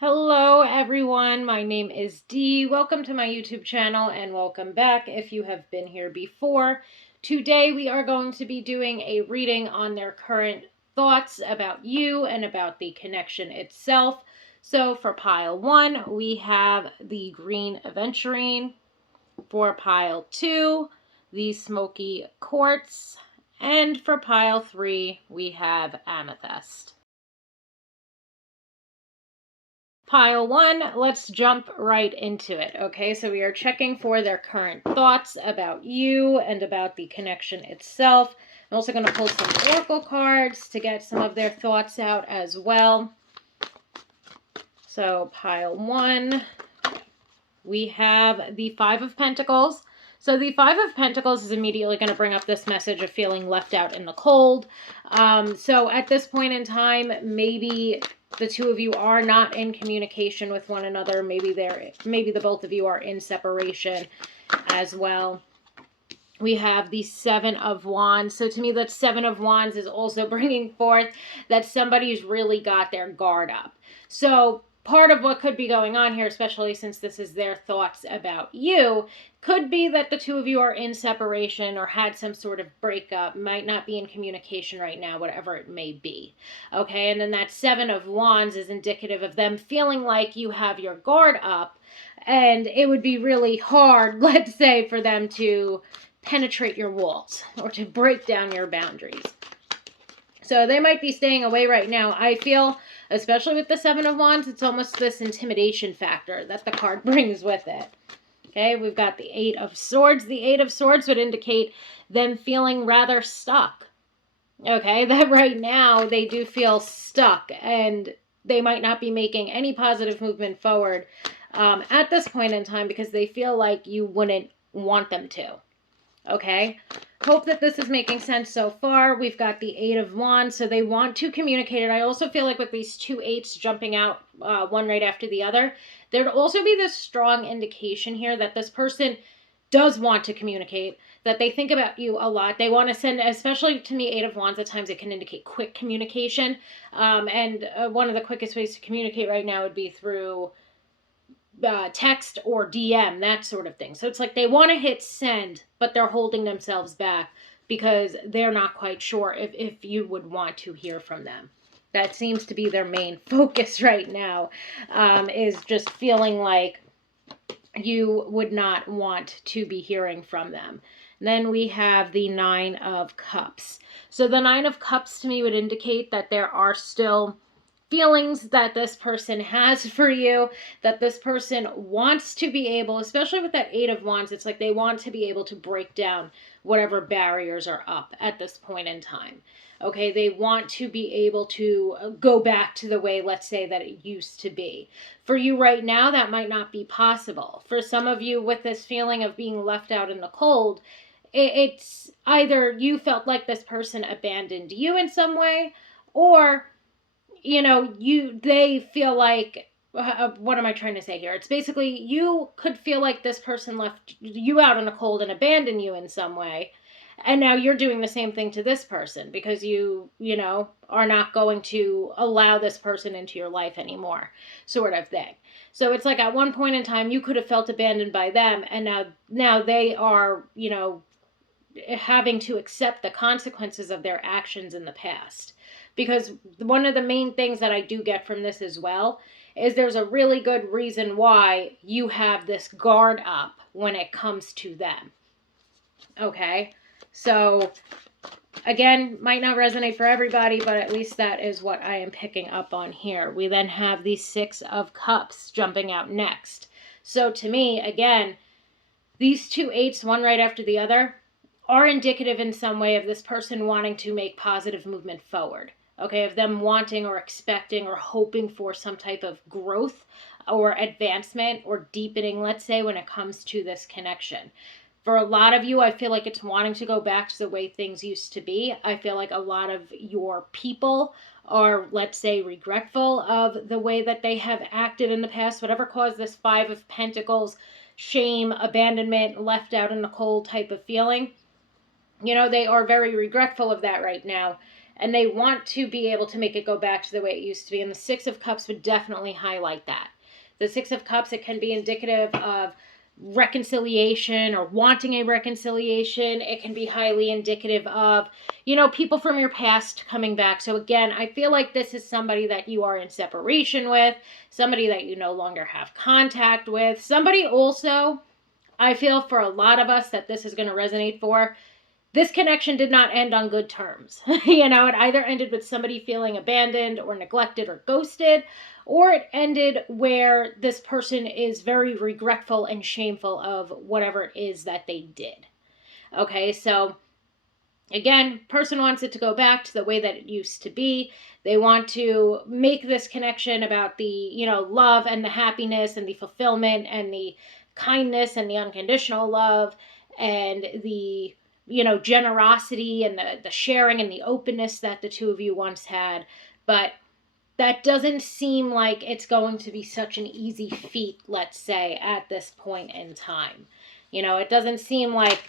Hello everyone, my name is Dee. Welcome to my YouTube channel and welcome back if you have been here before. Today we are going to be doing a reading on their current thoughts about you and about the connection itself. So for pile 1, we have the green aventurine. For pile 2, the smoky quartz. And for pile 3, we have amethyst. Pile 1, let's jump right into it. Okay, so we are checking for their current thoughts about you and about the connection itself. I'm also going to pull some oracle cards to get some of their thoughts out as well. So pile 1, we have the Five of Pentacles. So the Five of Pentacles is immediately going to bring up this message of feeling left out in the cold. So at this point in time, maybe the two of you are not in communication with one another. Maybe the both of you are in separation as well. We have the Seven of Wands. So to me, that Seven of Wands is also bringing forth that somebody's really got their guard up. So part of what could be going on here, especially since this is their thoughts about you, could be that the two of you are in separation or had some sort of breakup, might not be in communication right now, whatever it may be. Okay, and then that Seven of Wands is indicative of them feeling like you have your guard up, and it would be really hard, let's say, for them to penetrate your walls or to break down your boundaries. So they might be staying away right now. I feel, especially with the Seven of Wands, it's almost this intimidation factor that the card brings with it. Okay, we've got the Eight of Swords. The Eight of Swords would indicate them feeling rather stuck. Okay, that right now they do feel stuck and they might not be making any positive movement forward at this point in time because they feel like you wouldn't want them to. Okay, hope that this is making sense so far. We've got the Eight of Wands, so they want to communicate. And I also feel like with these two eights jumping out one right after the other, there'd also be this strong indication here that this person does want to communicate, that they think about you a lot. They want to send, especially to me, Eight of Wands, at times it can indicate quick communication. And one of the quickest ways to communicate right now would be through text or DM, that sort of thing. So it's like they want to hit send, but they're holding themselves back because they're not quite sure if you would want to hear from them. That seems to be their main focus right now, is just feeling like you would not want to be hearing from them. Then we have the Nine of Cups. So the Nine of Cups to me would indicate that there are still feelings that this person has for you, that this person wants to be able, especially with that Eight of Wands, it's like they want to be able to break down whatever barriers are up at this point in time. Okay, they want to be able to go back to the way, let's say, that it used to be. For you right now, that might not be possible. For some of you with this feeling of being left out in the cold, it's either you felt like this person abandoned you in some way, or you know, they feel like, what am I trying to say here? It's basically you could feel like this person left you out in the cold and abandoned you in some way. And now you're doing the same thing to this person because you are not going to allow this person into your life anymore, sort of thing. So it's like at one point in time you could have felt abandoned by them, and now they are, having to accept the consequences of their actions in the past. Because one of the main things that I do get from this as well is there's a really good reason why you have this guard up when it comes to them. Okay, so again, might not resonate for everybody, but at least that is what I am picking up on here. We then have the Six of Cups jumping out next. So to me, again, these two eights, one right after the other, are indicative in some way of this person wanting to make positive movement forward. Okay, of them wanting or expecting or hoping for some type of growth or advancement or deepening, let's say, when it comes to this connection. For a lot of you, I feel like it's wanting to go back to the way things used to be. I feel like a lot of your people are, let's say, regretful of the way that they have acted in the past, whatever caused this Five of Pentacles, shame, abandonment, left out in the cold type of feeling. They are very regretful of that right now. and they want to be able to make it go back to the way it used to be. And the Six of Cups would definitely highlight that. The Six of Cups, it can be indicative of reconciliation or wanting a reconciliation. It can be highly indicative of, people from your past coming back. So again, I feel like this is somebody that you are in separation with, somebody that you no longer have contact with, somebody also, I feel for a lot of us that this is going to resonate for. This connection did not end on good terms. It either ended with somebody feeling abandoned or neglected or ghosted, or it ended where this person is very regretful and shameful of whatever it is that they did. Okay, so again, person wants it to go back to the way that it used to be. They want to make this connection about the, love and the happiness and the fulfillment and the kindness and the unconditional love and the, generosity and the sharing and the openness that the two of you once had. But that doesn't seem like it's going to be such an easy feat, let's say, at this point in time. It doesn't seem like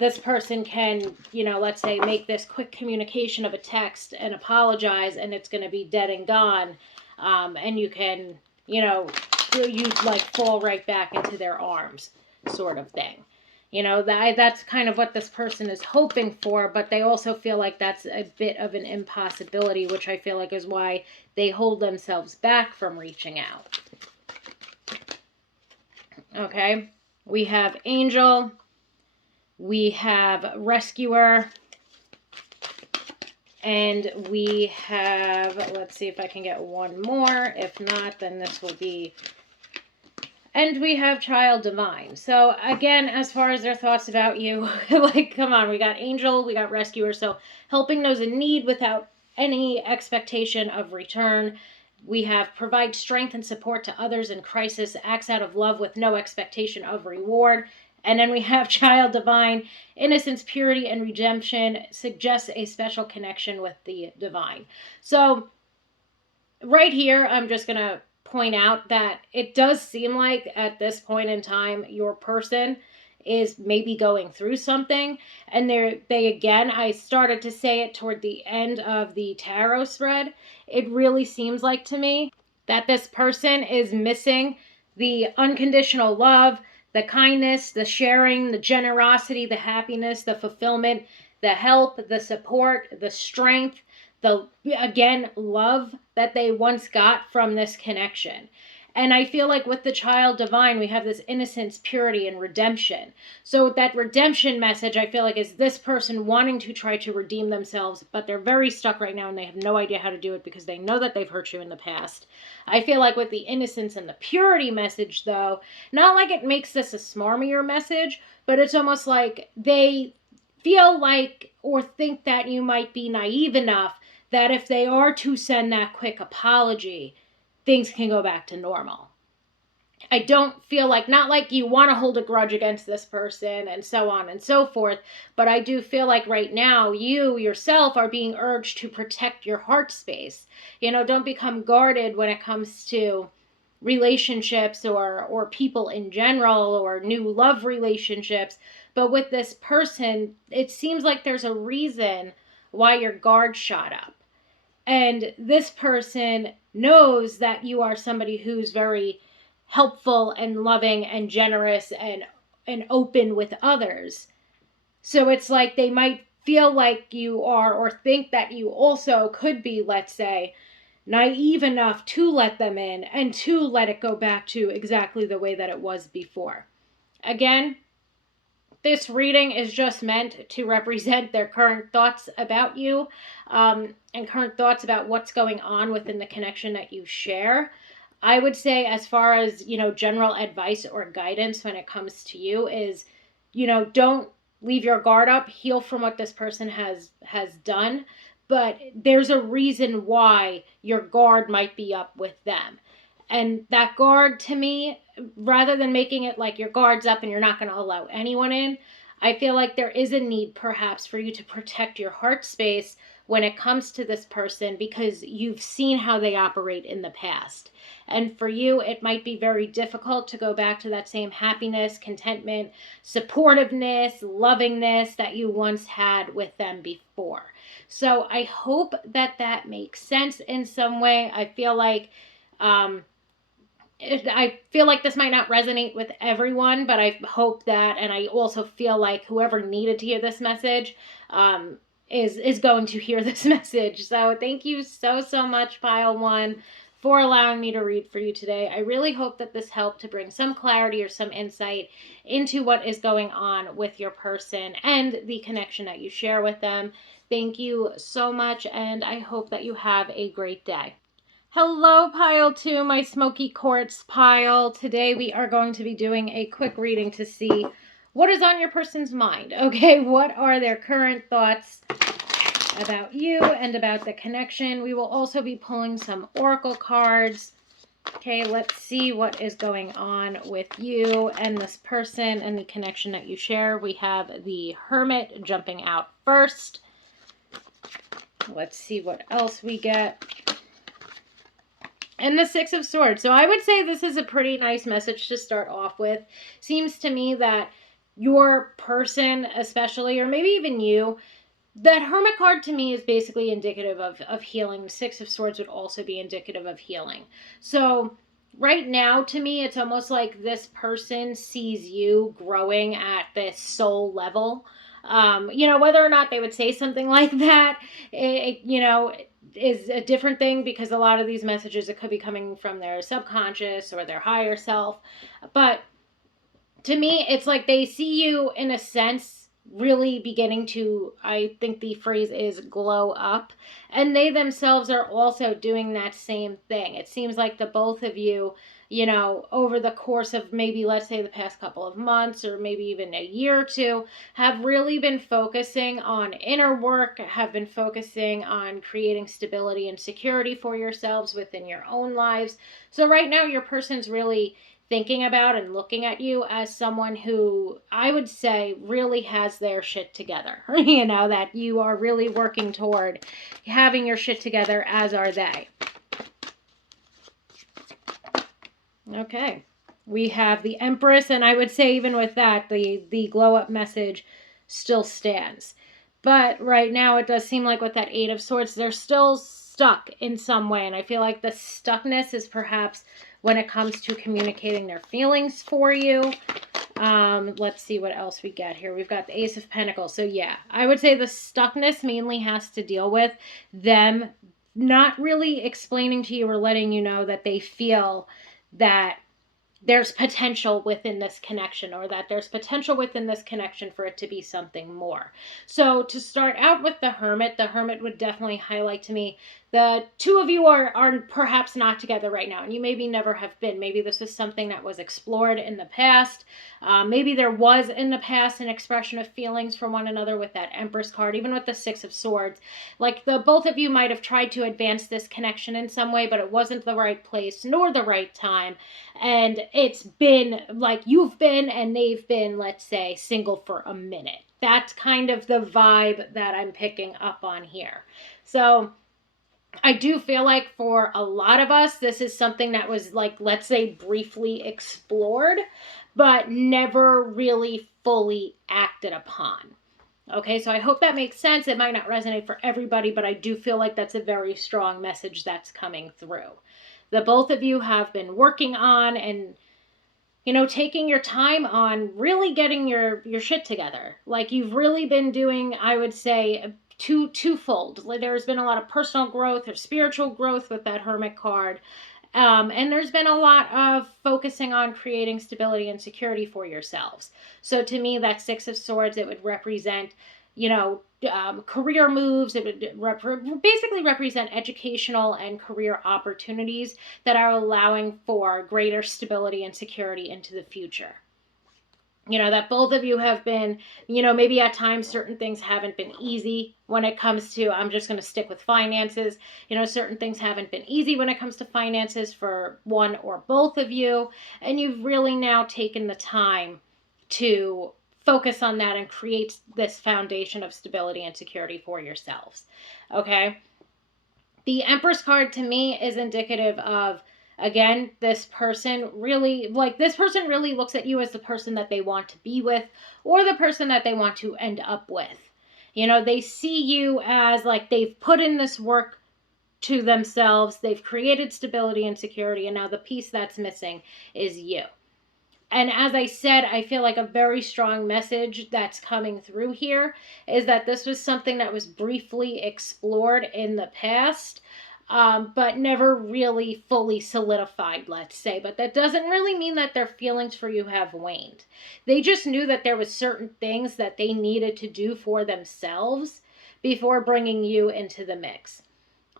this person can, let's say, make this quick communication of a text and apologize, and it's going to be dead and gone. And you can, you'd like fall right back into their arms, sort of thing. That's kind of what this person is hoping for, but they also feel like that's a bit of an impossibility, which I feel like is why they hold themselves back from reaching out. Okay, we have Angel, we have Rescuer, and we have, let's see if I can get one more. If not, then this will be... And we have Child Divine. So again, as far as their thoughts about you, like, come on, we got Angel, we got Rescuer. So helping those in need without any expectation of return. We have provide strength and support to others in crisis, acts out of love with no expectation of reward. And then we have Child Divine, innocence, purity, and redemption, suggests a special connection with the divine. So right here, I'm just going to point out that it does seem like at this point in time, your person is maybe going through something. And they again, I started to say it toward the end of the tarot spread. It really seems like to me that this person is missing the unconditional love, the kindness, the sharing, the generosity, the happiness, the fulfillment, the help, the support, the strength, the, again, love that they once got from this connection. And I feel like with the Child Divine, we have this innocence, purity, and redemption. So that redemption message, I feel like, is this person wanting to try to redeem themselves, but they're very stuck right now and they have no idea how to do it because they know that they've hurt you in the past. I feel like with the innocence and the purity message, though, not like it makes this a smarmier message, but it's almost like they feel like or think that you might be naive enough that if they are to send that quick apology, things can go back to normal. I don't feel like, not like you want to hold a grudge against this person and so on and so forth, but I do feel like right now you yourself are being urged to protect your heart space. Don't become guarded when it comes to relationships or people in general or new love relationships. But with this person, it seems like there's a reason why your guard shot up. And this person knows that you are somebody who's very helpful and loving and generous and open with others. So it's like they might feel like you are, or think that you also could be, let's say, naive enough to let them in and to let it go back to exactly the way that it was before. Again, this reading is just meant to represent their current thoughts about you and current thoughts about what's going on within the connection that you share. I would say, as far as, general advice or guidance when it comes to you is, don't leave your guard up, heal from what this person has done. But there's a reason why your guard might be up with them. And that guard, to me, rather than making it like your guard's up and you're not going to allow anyone in, I feel like there is a need perhaps for you to protect your heart space when it comes to this person because you've seen how they operate in the past. And for you, it might be very difficult to go back to that same happiness, contentment, supportiveness, lovingness that you once had with them before. So I hope that that makes sense in some way. I feel like this might not resonate with everyone, but I hope that, and I also feel like whoever needed to hear this message is going to hear this message. So thank you so much, Pile 1, for allowing me to read for you today. I really hope that this helped to bring some clarity or some insight into what is going on with your person and the connection that you share with them. Thank you so much, and I hope that you have a great day. Hello, Pile 2, my smoky quartz pile. Today we are going to be doing a quick reading to see what is on your person's mind. Okay, what are their current thoughts about you and about the connection? We will also be pulling some oracle cards. Okay, let's see what is going on with you and this person and the connection that you share. We have the Hermit jumping out first. Let's see what else we get. And the Six of Swords. So I would say this is a pretty nice message to start off with. Seems to me that your person, especially, or maybe even you, that Hermit card to me is basically indicative of healing. The Six of Swords would also be indicative of healing. So right now, to me, it's almost like this person sees you growing at this soul level. Whether or not they would say something like that, is a different thing, because a lot of these messages, it could be coming from their subconscious or their higher self. But to me, it's like they see you, in a sense, really beginning to, I think the phrase is, glow up. And they themselves are also doing that same thing. It seems like the both of you, over the course of maybe, let's say, the past couple of months or maybe even a year or two, have really been focusing on inner work, have been focusing on creating stability and security for yourselves within your own lives. So right now, your person's really thinking about and looking at you as someone who, I would say, really has their shit together. That you are really working toward having your shit together, as are they. Okay. We have the Empress, and I would say even with that, the glow up message still stands. But right now, it does seem like with that Eight of Swords, they're still stuck in some way. And I feel like the stuckness is perhaps when it comes to communicating their feelings for you. Let's see what else we get here. We've got the Ace of Pentacles. So yeah, I would say the stuckness mainly has to deal with them not really explaining to you or letting you know that they feel that there's potential within this connection, or that there's potential within this connection for it to be something more. So to start out with the Hermit would definitely highlight to me the two of you are perhaps not together right now, and you maybe never have been. Maybe this is something that was explored in the past. Maybe there was in the past an expression of feelings for one another with that Empress card, even with the Six of Swords. Like the both of you might have tried to advance this connection in some way, but it wasn't the right place nor the right time. And it's been like you've been and they've been, let's say, single for a minute. That's kind of the vibe that I'm picking up on here. So I do feel like for a lot of us, this is something that was, like, let's say, briefly explored, but never really fully acted upon. Okay, so I hope that makes sense. It might not resonate for everybody, but I do feel like that's a very strong message that's coming through. The both of you have been working on and, taking your time on really getting your shit together. Like, you've really been doing, I would say, twofold. There's been a lot of personal growth or spiritual growth with that Hermit card. And there's been a lot of focusing on creating stability and security for yourselves. So to me, that Six of Swords, it would represent, career moves. It would basically represent educational and career opportunities that are allowing for greater stability and security into the future. That both of you have been, maybe at times certain things haven't been easy when it comes to, I'm just going to stick with finances. Certain things haven't been easy when it comes to finances for one or both of you. And you've really now taken the time to focus on that and create this foundation of stability and security for yourselves. Okay. The Empress card to me is indicative of, again, this person really looks at you as the person that they want to be with, or the person that they want to end up with. They see you as like they've put in this work to themselves, they've created stability and security, and now the piece that's missing is you. And as I said, I feel like a very strong message that's coming through here is that this was something that was briefly explored in the past, but never really fully solidified, let's say. But that doesn't really mean that their feelings for you have waned. They just knew that there was certain things that they needed to do for themselves before bringing you into the mix.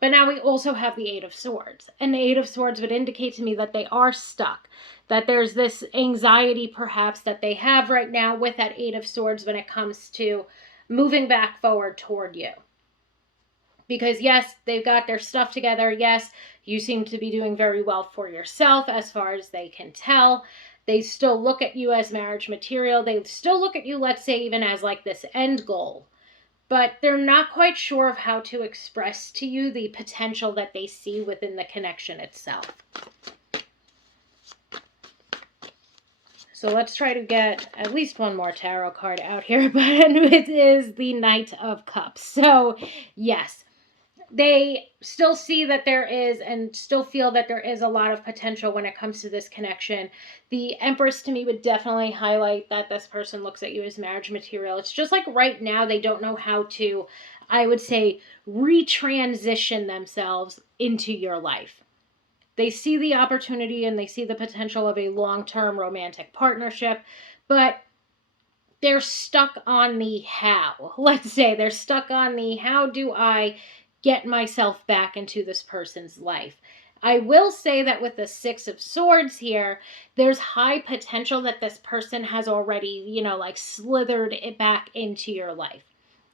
But now we also have the Eight of Swords. And the Eight of Swords would indicate to me that they are stuck. That there's this anxiety perhaps that they have right now with that Eight of Swords when it comes to moving back forward toward you. Because yes, they've got their stuff together. Yes, you seem to be doing very well for yourself as far as they can tell. They still look at you as marriage material. They still look at you, let's say, even as like this end goal. But they're not quite sure of how to express to you the potential that they see within the connection itself. So let's try to get at least one more tarot card out here, but it is the Knight of Cups. So yes, they still see that there is and still feel that there is a lot of potential when it comes to this connection. The Empress to me would definitely highlight that this person looks at you as marriage material. It's just like right now they don't know how to, I would say, retransition themselves into your life. They see the opportunity and they see the potential of a long-term romantic partnership, but they're stuck on the how. Let's say they're stuck on the how do I get myself back into this person's life. I will say that with the Six of Swords here, there's high potential that this person has already, like slithered it back into your life.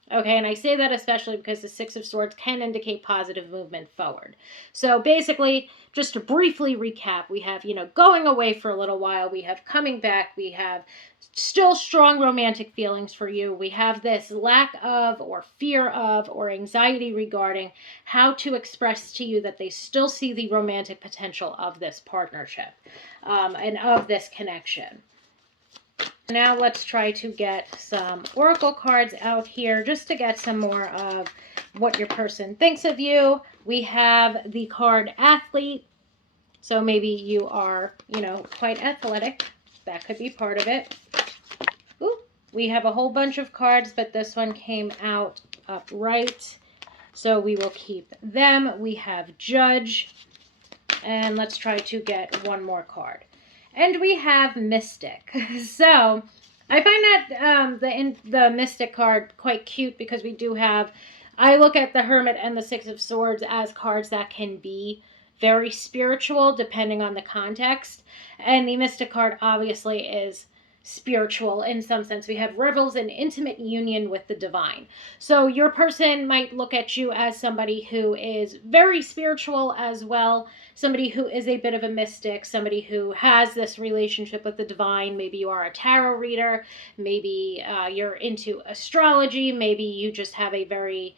Okay, and I say that especially because the Six of Swords can indicate positive movement forward. So basically, just to briefly recap, we have, going away for a little while. We have coming back. We have still strong romantic feelings for you. We have this lack of or fear of or anxiety regarding how to express to you that they still see the romantic potential of this partnership and of this connection. Now let's try to get some oracle cards out here just to get some more of what your person thinks of you. We have the card Athlete. So maybe you are, quite athletic. That could be part of it. Ooh, we have a whole bunch of cards, but this one came out upright. So we will keep them. We have Judge. And let's try to get one more card. And we have Mystic. So I find that the Mystic card quite cute because we do have, I look at the Hermit and the Six of Swords as cards that can be very spiritual depending on the context. And the Mystic card obviously is spiritual in some sense. We have revels in intimate union with the divine. So your person might look at you as somebody who is very spiritual as well, somebody who is a bit of a mystic, somebody who has this relationship with the divine. Maybe you are a tarot reader, maybe you're into astrology, maybe you just have a very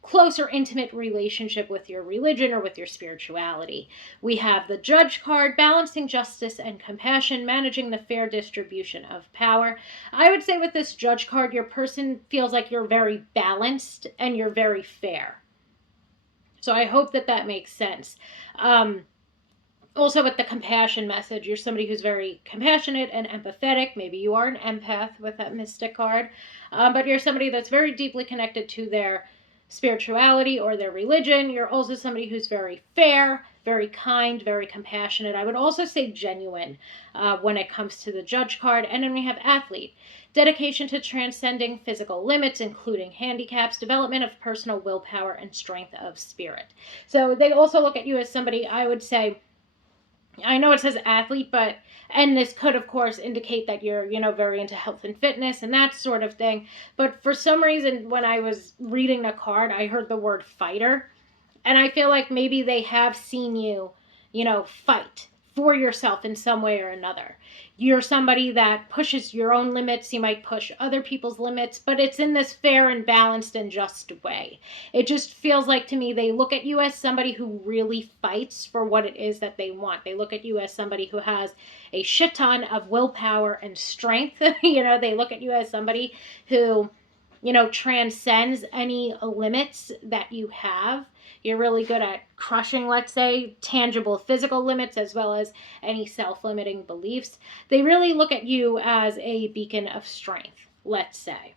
close or intimate relationship with your religion or with your spirituality. We have the Judge card, balancing justice and compassion, managing the fair distribution of power. I would say with this Judge card, your person feels like you're very balanced and you're very fair. So I hope that that makes sense. Also with the compassion message, you're somebody who's very compassionate and empathetic. Maybe you are an empath with that Mystic card, but you're somebody that's very deeply connected to their spirituality or their religion. You're also somebody who's very fair, very kind, very compassionate. I would also say genuine when it comes to the Judge card. And then we have Athlete. Dedication to transcending physical limits, including handicaps, development of personal willpower, and strength of spirit. So they also look at you as somebody, I would say, I know it says athlete, and this could, of course, indicate that you're, very into health and fitness and that sort of thing. But for some reason, when I was reading the card, I heard the word fighter. And I feel like maybe they have seen you, for yourself in some way or another. You're somebody that pushes your own limits. You might push other people's limits, but it's in this fair and balanced and just way. It just feels like to me they look at you as somebody who really fights for what it is that they want. They look at you as somebody who has a shit ton of willpower and strength. They look at you as somebody who, transcends any limits that you have. You're really good at crushing, let's say, tangible physical limits as well as any self-limiting beliefs. They really look at you as a beacon of strength, let's say.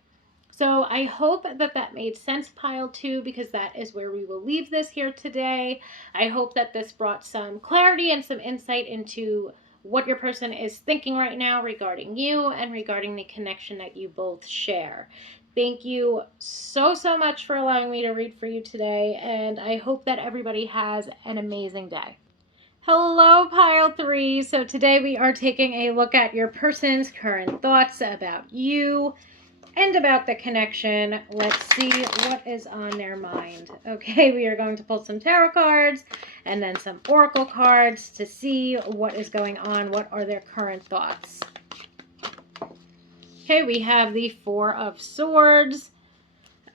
So I hope that made sense, pile 2, because that is where we will leave this here today. I hope that this brought some clarity and some insight into what your person is thinking right now regarding you and regarding the connection that you both share. Thank you so much for allowing me to read for you today, and I hope that everybody has an amazing day. Hello, pile 3. So today we are taking a look at your person's current thoughts about you and about the connection. Let's see what is on their mind. Okay, we are going to pull some tarot cards and then some oracle cards to see what is going on. What are their current thoughts? Okay, we have the 4 of Swords.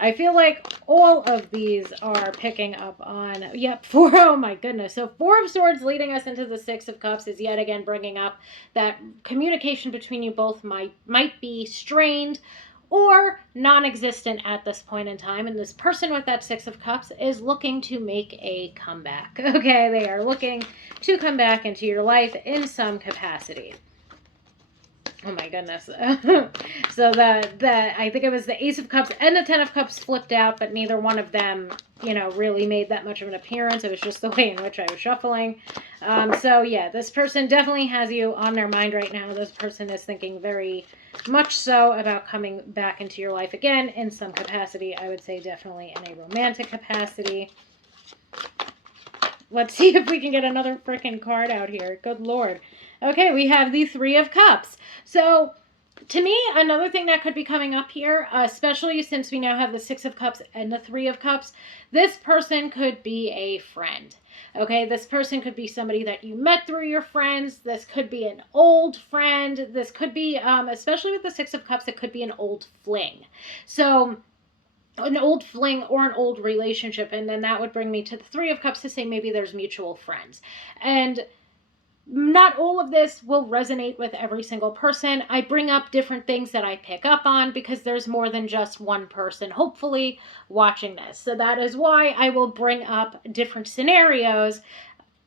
I feel like all of these are picking up on, 4, oh my goodness. So 4 of Swords leading us into the 6 of Cups is yet again bringing up that communication between you both might be strained or non-existent at this point in time. And this person with that 6 of Cups is looking to make a comeback. Okay, they are looking to come back into your life in some capacity. Oh my goodness. So I think it was the Ace of Cups and the 10 of Cups flipped out, but neither one of them, really made that much of an appearance. It was just the way in which I was shuffling. So yeah, this person definitely has you on their mind right now. This person is thinking very much so about coming back into your life again in some capacity. I would say definitely in a romantic capacity. Let's see if we can get another freaking card out here. Good Lord. Okay, we have the 3 of Cups. So, to me, another thing that could be coming up here, especially since we now have the 6 of Cups and the 3 of Cups, this person could be a friend. Okay, this person could be somebody that you met through your friends. This could be an old friend. This could be, especially with the 6 of Cups, it could be an old fling. So, an old fling or an old relationship, and then that would bring me to the 3 of Cups to say maybe there's mutual friends. And not all of this will resonate with every single person. I bring up different things that I pick up on because there's more than just one person, hopefully, watching this. So that is why I will bring up different scenarios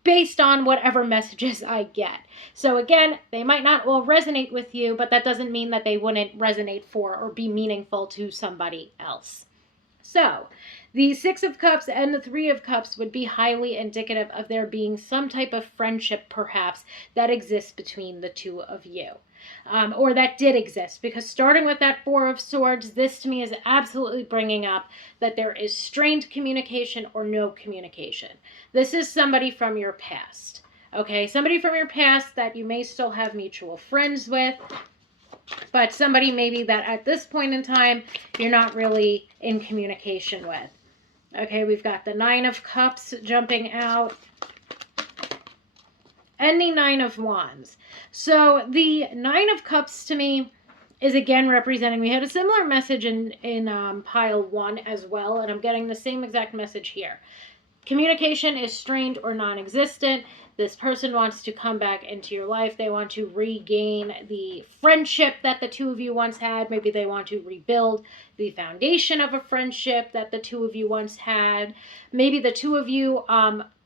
based on whatever messages I get. So again, they might not all resonate with you, but that doesn't mean that they wouldn't resonate for or be meaningful to somebody else. So, the 6 of Cups and the 3 of Cups would be highly indicative of there being some type of friendship, perhaps, that exists between the two of you. Or that did exist. Because starting with that 4 of Swords, this to me is absolutely bringing up that there is strained communication or no communication. This is somebody from your past. Okay, somebody from your past that you may still have mutual friends with, but somebody maybe that at this point in time you're not really in communication with. Okay, we've got the 9 of Cups jumping out and the 9 of Wands. So the 9 of Cups to me is again representing, we had a similar message in pile 1 as well, and I'm getting the same exact message here. Communication is strained or non-existent. This person wants to come back into your life. They want to regain the friendship that the two of you once had. Maybe they want to rebuild the foundation of a friendship that the two of you once had. Maybe the two of you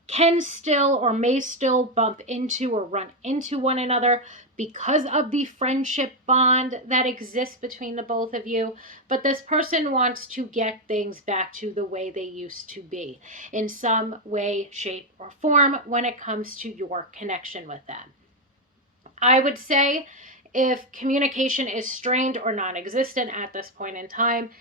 can still or may still bump into or run into one another because of the friendship bond that exists between the both of you. But this person wants to get things back to the way they used to be in some way, shape, or form when it comes to your connection with them. I would say if communication is strained or non-existent at this point in time,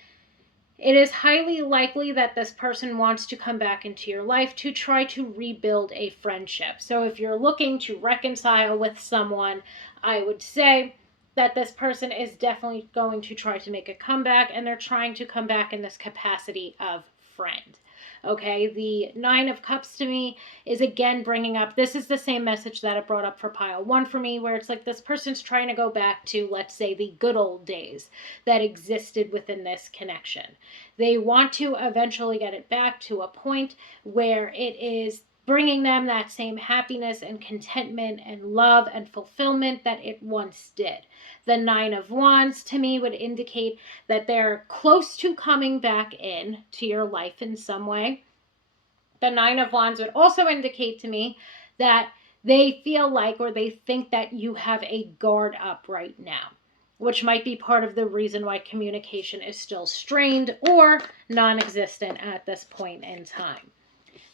it is highly likely that this person wants to come back into your life to try to rebuild a friendship. So if you're looking to reconcile with someone, I would say that this person is definitely going to try to make a comeback, and they're trying to come back in this capacity of friend. Okay, the Nine of Cups to me is again bringing up, this is the same message that it brought up for pile one for me, where it's like this person's trying to go back to, let's say, the good old days that existed within this connection. They want to eventually get it back to a point where it is bringing them that same happiness and contentment and love and fulfillment that it once did. The Nine of Wands to me would indicate that they're close to coming back in to your life in some way. The Nine of Wands would also indicate to me that they feel like, or they think that you have a guard up right now, which might be part of the reason why communication is still strained or non-existent at this point in time.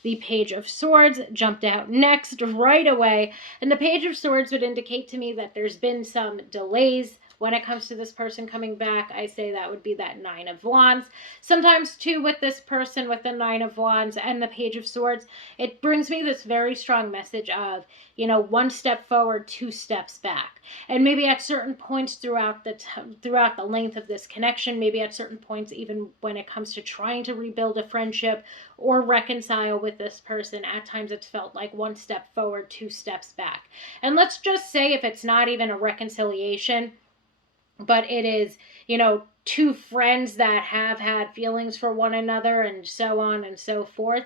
The Page of Swords jumped out next right away. And the Page of Swords would indicate to me that there's been some delays when it comes to this person coming back. I say that would be that Nine of Wands. Sometimes, too, with this person with the Nine of Wands and the Page of Swords, it brings me this very strong message of, you know, one step forward, two steps back. And maybe at certain points throughout the length of this connection, maybe at certain points, even when it comes to trying to rebuild a friendship or reconcile with this person, at times it's felt like one step forward, two steps back. And let's just say if it's not even a reconciliation, but it is, you know, two friends that have had feelings for one another and so on and so forth.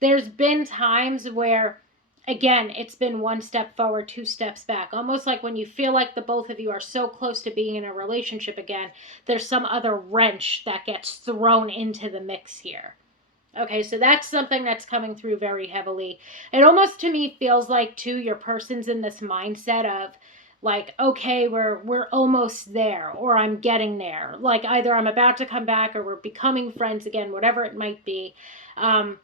There's been times where, again, it's been one step forward, two steps back. Almost like when you feel like the both of you are so close to being in a relationship again, there's some other wrench that gets thrown into the mix here. Okay, so that's something that's coming through very heavily. It almost to me feels like, too, your person's in this mindset of, like, okay, we're almost there, or I'm getting there. Like, either I'm about to come back or we're becoming friends again, whatever it might be. And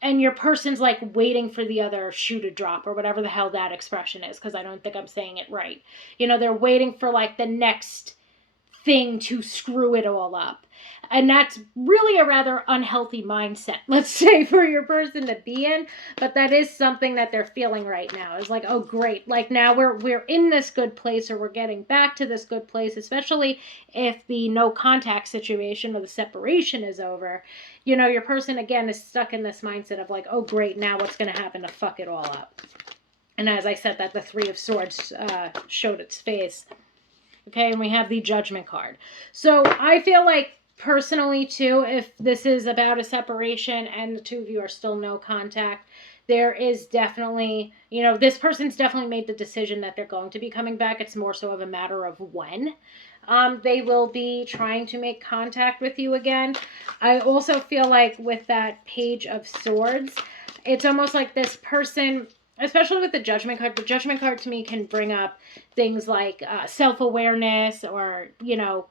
your person's like waiting for the other shoe to drop, or whatever the hell that expression is, because I don't think I'm saying it right. You know, they're waiting for like the next thing to screw it all up. And that's really a rather unhealthy mindset, let's say, for your person to be in. But that is something that they're feeling right now. It's like, oh, great. Like, now we're in this good place, or we're getting back to this good place, especially if the no contact situation or the separation is over. You know, your person, again, is stuck in this mindset of like, oh, great. Now what's going to happen to fuck it all up? And as I said, that the Three of Swords showed its face. Okay, and we have the Judgment card. So I feel like, personally, too, if this is about a separation and the two of you are still no contact, there is definitely, you know, this person's definitely made the decision that they're going to be coming back. It's more so of a matter of when. They will be trying to make contact with you again. I also feel like with that Page of Swords, it's almost like this person, especially with the Judgment card to me can bring up things like self-awareness, or, you know,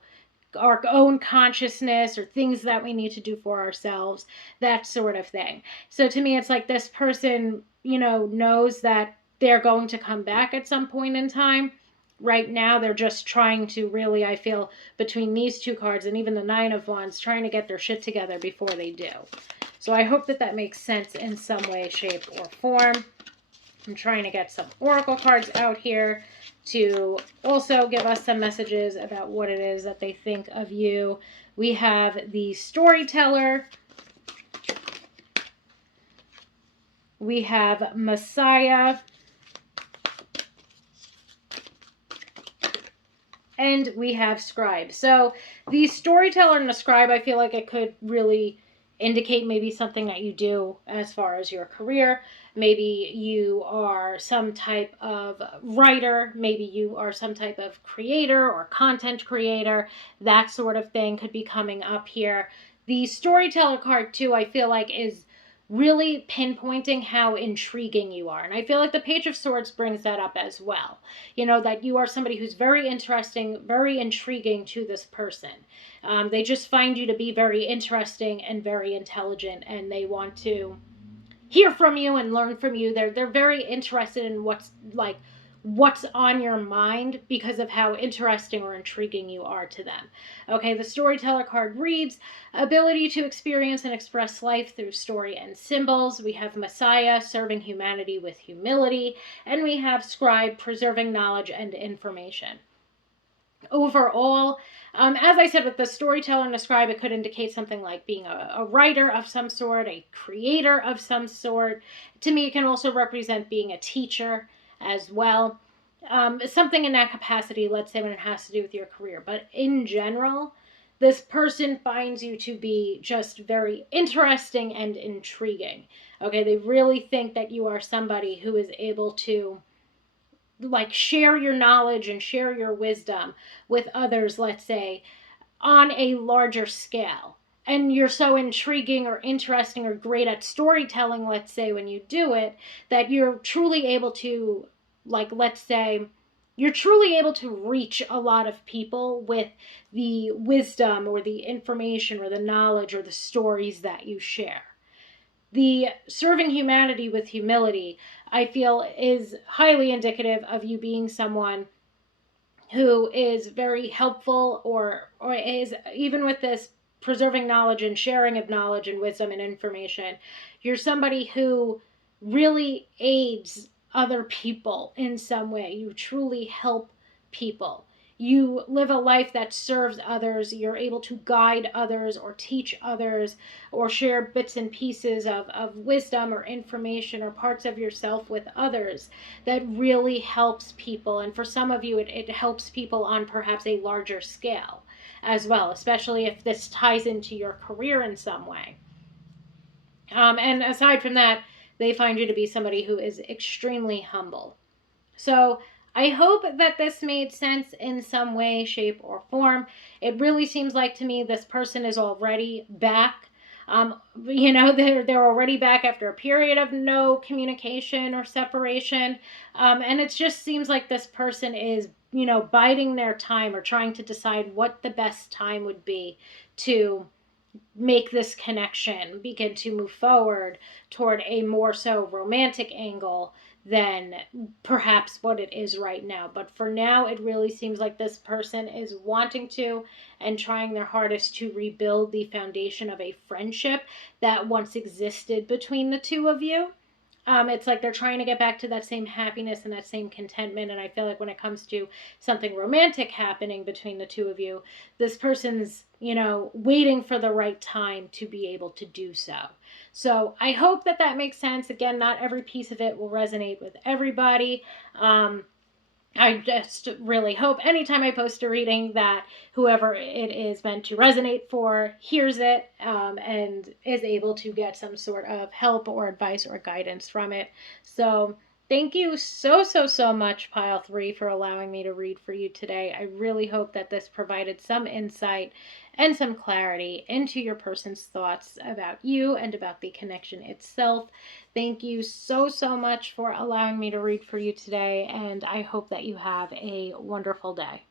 our own consciousness, or things that we need to do for ourselves, that sort of thing. So to me, it's like this person, you know, knows that they're going to come back at some point in time. Right now, they're just trying to really, I feel, between these two cards and even the Nine of Wands, trying to get their shit together before they do. So I hope that that makes sense in some way, shape, or form. I'm trying to get some oracle cards out here to also give us some messages about what it is that they think of you. We have the Storyteller. We have Messiah. And we have Scribe. So the Storyteller and the Scribe, I feel like it could really indicate maybe something that you do as far as your career. Maybe you are some type of writer. Maybe you are some type of creator or content creator. That sort of thing could be coming up here. The Storyteller card, too, I feel like is really pinpointing how intriguing you are. And I feel like the Page of Swords brings that up as well. You know, that you are somebody who's very interesting, very intriguing to this person. They just find you to be very interesting and very intelligent, and they want to hear from you and learn from you. They're very interested in what's on your mind because of how interesting or intriguing you are to them. Okay, the Storyteller card reads, ability to experience and express life through story and symbols. We have Messiah, serving humanity with humility. And we have Scribe, preserving knowledge and information. Overall, As I said, with the storyteller and the scribe, it could indicate something like being a writer of some sort, a creator of some sort. To me, it can also represent being a teacher as well. Something in that capacity, let's say when it has to do with your career. But in general, this person finds you to be just very interesting and intriguing. Okay, they really think that you are somebody who is able to like share your knowledge and share your wisdom with others, let's say, on a larger scale. And you're so intriguing or interesting or great at storytelling, let's say, when you do it, that you're truly able to, like, let's say, you're truly able to reach a lot of people with the wisdom or the information or the knowledge or the stories that you share. The serving humanity with humility, I feel, is highly indicative of you being someone who is very helpful, or is, even with this preserving knowledge and sharing of knowledge and wisdom and information, you're somebody who really aids other people in some way. You truly help people. You live a life that serves others. You're able to guide others or teach others or share bits and pieces of wisdom or information or parts of yourself with others that really helps people. And for some of you, it helps people on perhaps a larger scale as well, especially if this ties into your career in some way. And aside from that, they find you to be somebody who is extremely humble. So I hope that this made sense in some way, shape, or form. It really seems like to me this person is already back. They're already back after a period of no communication or separation. And it just seems like this person is, biding their time or trying to decide what the best time would be to make this connection, begin to move forward toward a more so romantic angle than perhaps what it is right now. But for now, it really seems like this person is wanting to and trying their hardest to rebuild the foundation of a friendship that once existed between the two of you. It's like they're trying to get back to that same happiness and that same contentment. And I feel like when it comes to something romantic happening between the two of you, this person's, waiting for the right time to be able to do so. So I hope that that makes sense. Again, not every piece of it will resonate with everybody. I just really hope anytime I post a reading that whoever it is meant to resonate for hears it, and is able to get some sort of help or advice or guidance from it. So thank you so much, Pile 3, for allowing me to read for you today. I really hope that this provided some insight and some clarity into your person's thoughts about you and about the connection itself. Thank you so much for allowing me to read for you today, and I hope that you have a wonderful day.